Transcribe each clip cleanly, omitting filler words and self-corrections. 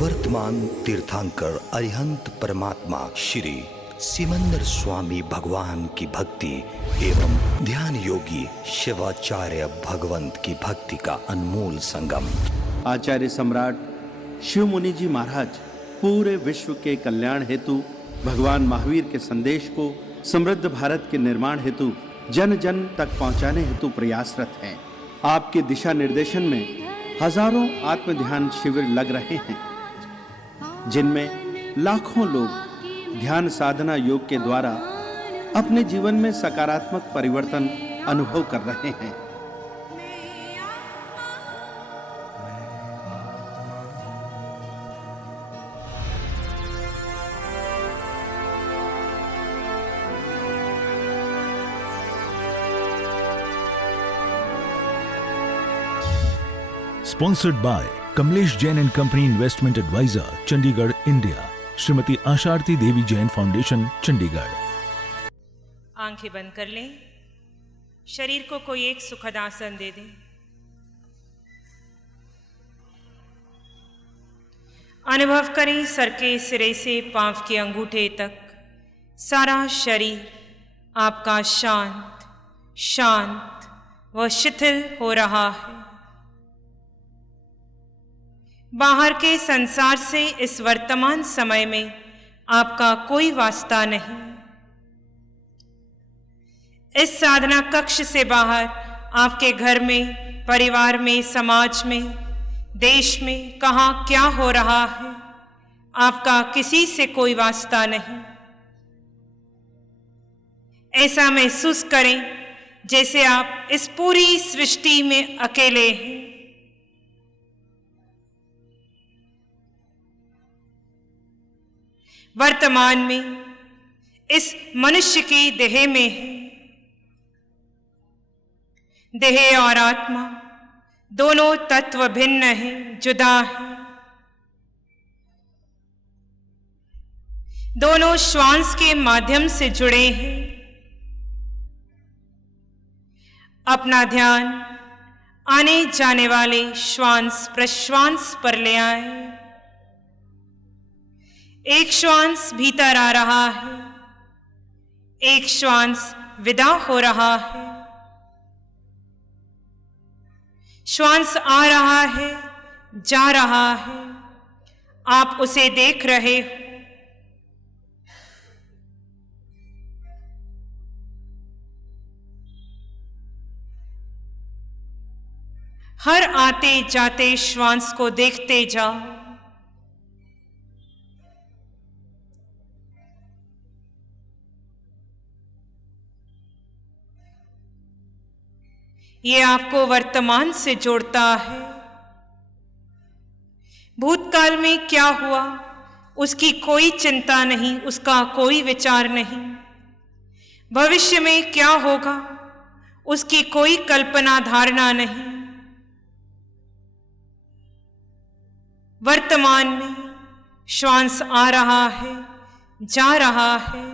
वर्तमान तीर्थंकर अरिहंत परमात्मा श्री सिमंदर स्वामी भगवान की भक्ति एवं ध्यान योगी शिवाचार्य भगवंत की भक्ति का अनमोल संगम। आचार्य सम्राट शिव मुनि जी महाराज पूरे विश्व के कल्याण हेतु भगवान महावीर के संदेश को समृद्ध भारत के निर्माण हेतु जन जन तक पहुंचाने हेतु प्रयासरत हैं। आपके दिशा निर्देशन में हजारों आत्म ध्यान शिविर लग रहे हैं, जिनमें लाखों लोग ध्यान साधना योग के द्वारा अपने जीवन में सकारात्मक परिवर्तन अनुभव कर रहे हैं। Sponsored by Kamlesh Jain and Company Investment Advisor, Chandigarh, India. Shrimati Asharati Devi Jain foundation, Chandigarh. आंखें बंद कर लें। शरीर को कोई एक सुखद आसन दे दें। अनुभव करें सर के सिरे से पांव के अंगूठे तक सारा शरीर आपका शांत शांत व शिथिल हो रहा है। बाहर के संसार से इस वर्तमान समय में आपका कोई वास्ता नहीं। इस साधना कक्ष से बाहर आपके घर में, परिवार में, समाज में, देश में कहाँ क्या हो रहा है, आपका किसी से कोई वास्ता नहीं। ऐसा महसूस करें जैसे आप इस पूरी सृष्टि में अकेले हैं। वर्तमान में इस मनुष्य की देह में है। देह और आत्मा दोनों तत्व भिन्न हैं, जुदा हैं। दोनों श्वास के माध्यम से जुड़े हैं। अपना ध्यान आने जाने वाले श्वास प्रश्वास पर ले आए। एक श्वास भीतर आ रहा है, एक श्वास विदा हो रहा है। श्वास आ रहा है, जा रहा है, आप उसे देख रहे हो। हर आते जाते श्वास को देखते जाओ। ये आपको वर्तमान से जोड़ता है। भूतकाल में क्या हुआ उसकी कोई चिंता नहीं, उसका कोई विचार नहीं। भविष्य में क्या होगा उसकी कोई कल्पना धारणा नहीं। वर्तमान में श्वास आ रहा है, जा रहा है।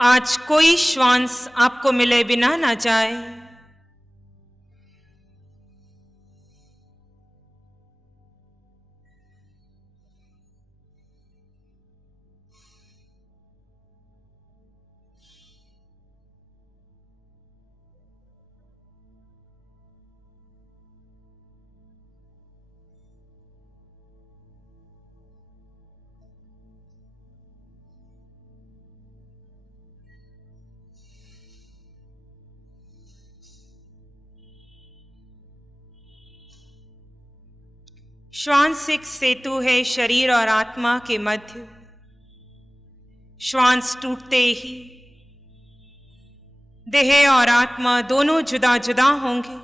आज कोई श्वास आपको मिले बिना ना जाए। श्वास एक सेतु है शरीर और आत्मा के मध्य। श्वास टूटते ही देह और आत्मा दोनों जुदा जुदा होंगे।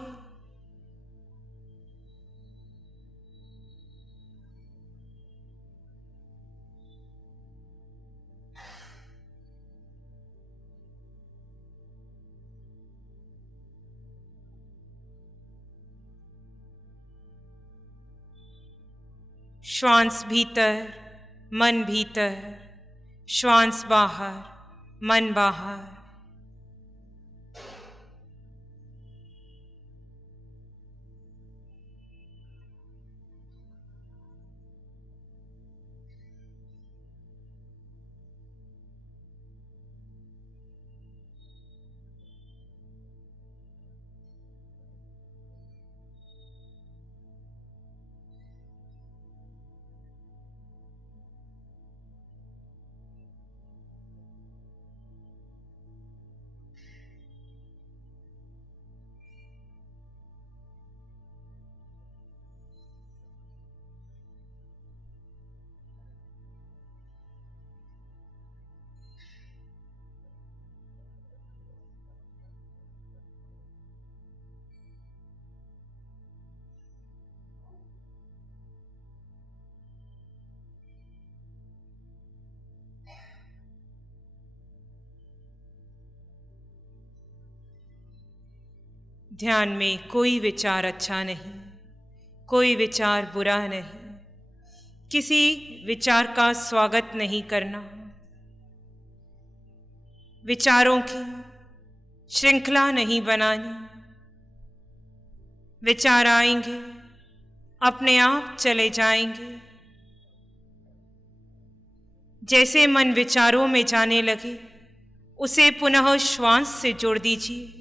श्वास भीतर, मन भीतर, श्वास बाहर, मन बाहर। ध्यान में कोई विचार अच्छा नहीं, कोई विचार बुरा नहीं, किसी विचार का स्वागत नहीं करना। विचारों की श्रृंखला नहीं बनानी। विचार आएंगे, अपने आप चले जाएंगे। जैसे मन विचारों में जाने लगे, उसे पुनः श्वास से जोड़ दीजिए।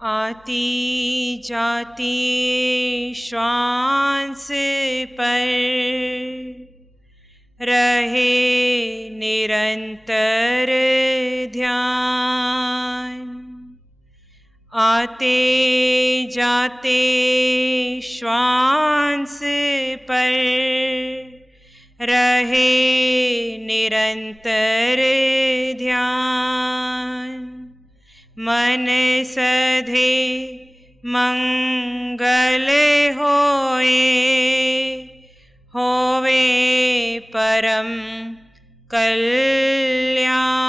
आती जाती श्वास पर रहे निरंतर ध्यान। आते जाते श्वास पर रहे निरंतर ध्यान। मन सधे मंगल होवे परम कल्याण।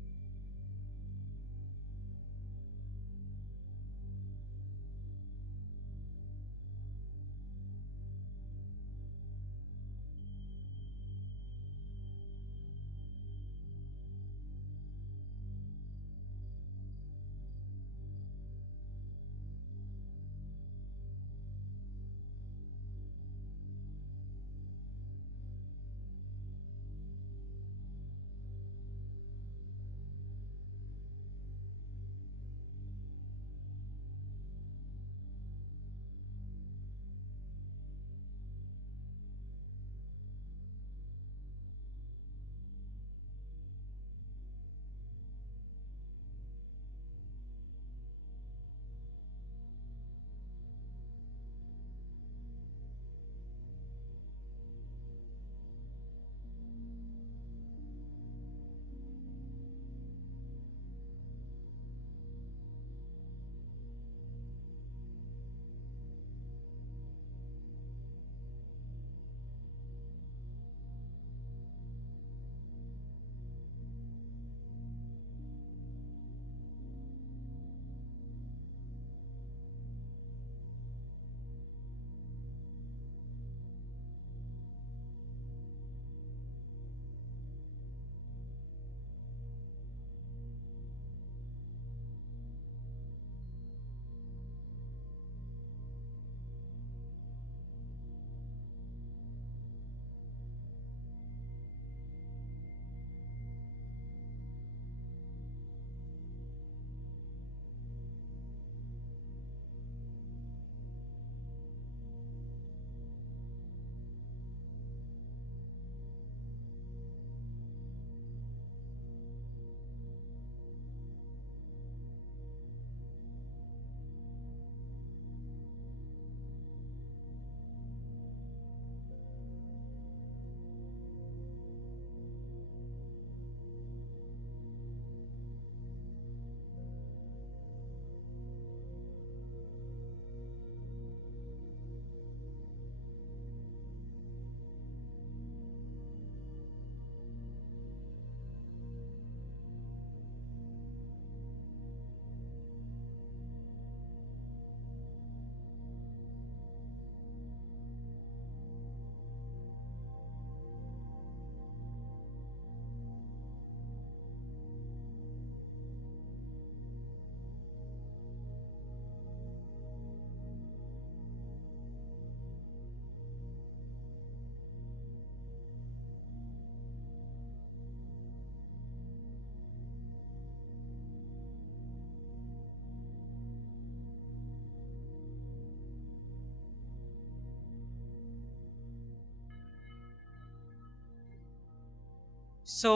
सो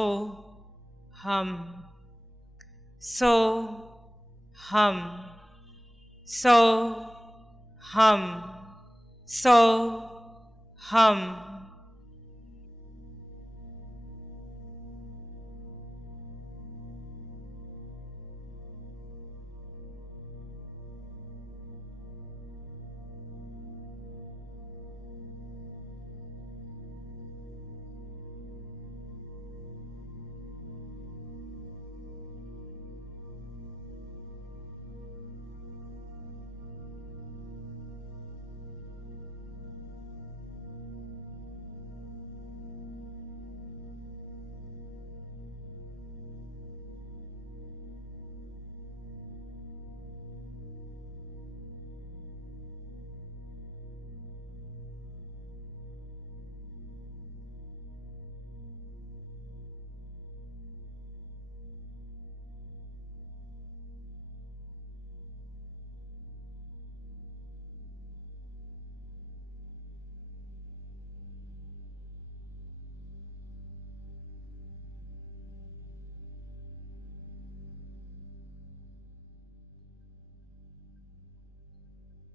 हम, सो हम, सो हम, सो हम।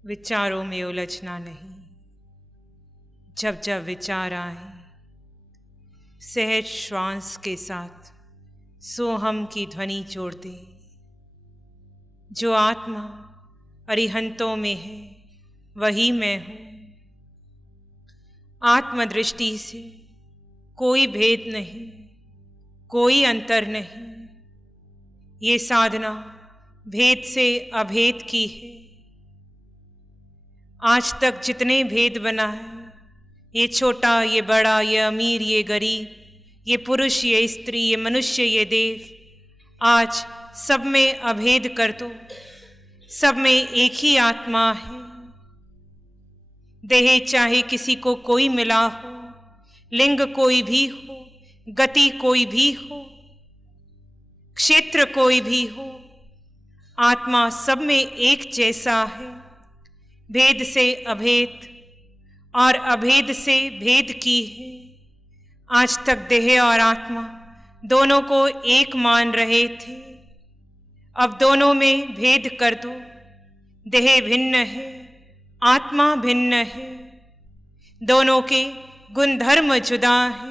विचारों में उलझना नहीं। जब जब विचार आए, सहज श्वास के साथ सोहम की ध्वनि जोड़ दे। जो आत्मा अरिहंतों में है वही मैं हूँ। आत्मदृष्टि से कोई भेद नहीं, कोई अंतर नहीं। ये साधना भेद से अभेद की है। आज तक जितने भेद बना है, ये छोटा, ये बड़ा, ये अमीर, ये गरीब, ये पुरुष, ये स्त्री, ये मनुष्य, ये देव, आज सब में अभेद कर दो। सब में एक ही आत्मा है। देह चाहे किसी को कोई मिला हो, लिंग कोई भी हो, गति कोई भी हो, क्षेत्र कोई भी हो, आत्मा सब में एक जैसा है। भेद से अभेद और अभेद से भेद की है। आज तक देह और आत्मा दोनों को एक मान रहे थे। अब दोनों में भेद कर दो। देह भिन्न है, आत्मा भिन्न है। दोनों के गुणधर्म जुदा हैं।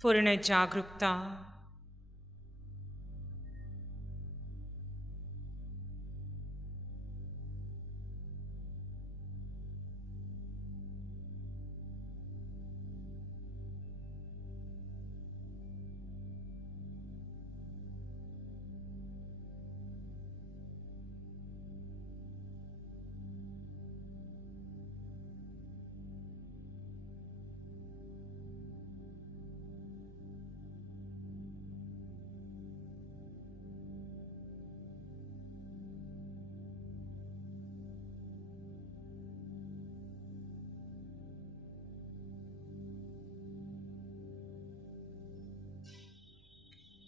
पूर्ण जागरूकता,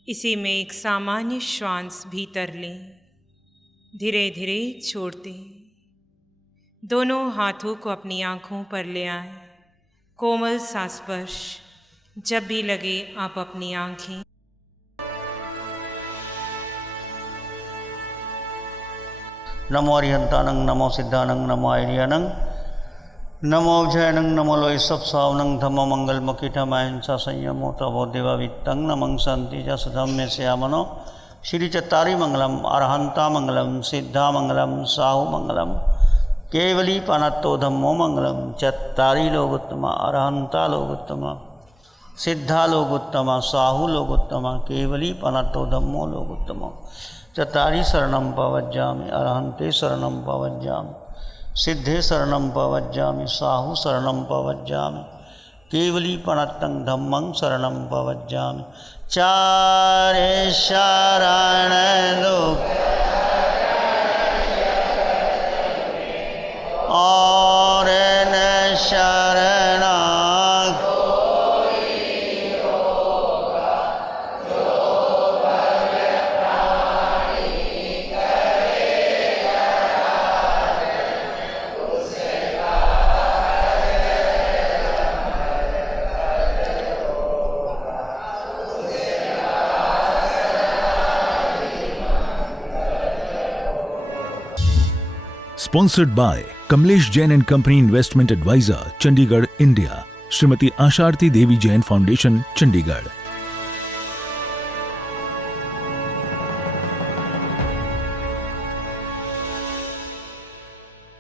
इसी में एक सामान्य श्वास भीतर लें, धीरे धीरे छोड़ते दोनों हाथों को अपनी आँखों पर ले आए। कोमल सा स्पर्श, जब भी लगे आप अपनी आँखें नमो अरिहंतानंग, नमो सिद्धानंग, नमो आर्यानंग, नमो अभ्यानंग, नमो लोय सब सावनंग, धम्म मंगल मकीठमाहिंसा संयमो तवो देवावित्तं नमं शांति च सधम्य श्यामनो श्री चत्तारी मंगलम, अरहंता मंगलम, सिद्धा मंगलम, साहु मंगलम, केवली पानत्तो धम्मो मंगलम। चत्तारी लोगोत्तमा, अरहंता लोगोत्तमा, सिद्धा लोगोत्तमा, साहु लोगोत्तमा, केवली पानत्तो धम्मो लोगोत्तमा। चत्तारी शरणं पवज्जामि, अरहंते शरणं पवज्जामि, सिद्धे शरणं पवज्जामि, साहु शरणं पवज्जामि, केवली पणत्तं धम्मं शरणं पवज्जामि। चारे शरण लोक और न शरणा Sponsored by Kamlesh Jain and Company Investment Advisor, Chandigarh, India. Shrimati Asharti Devi Jain Foundation, Chandigarh.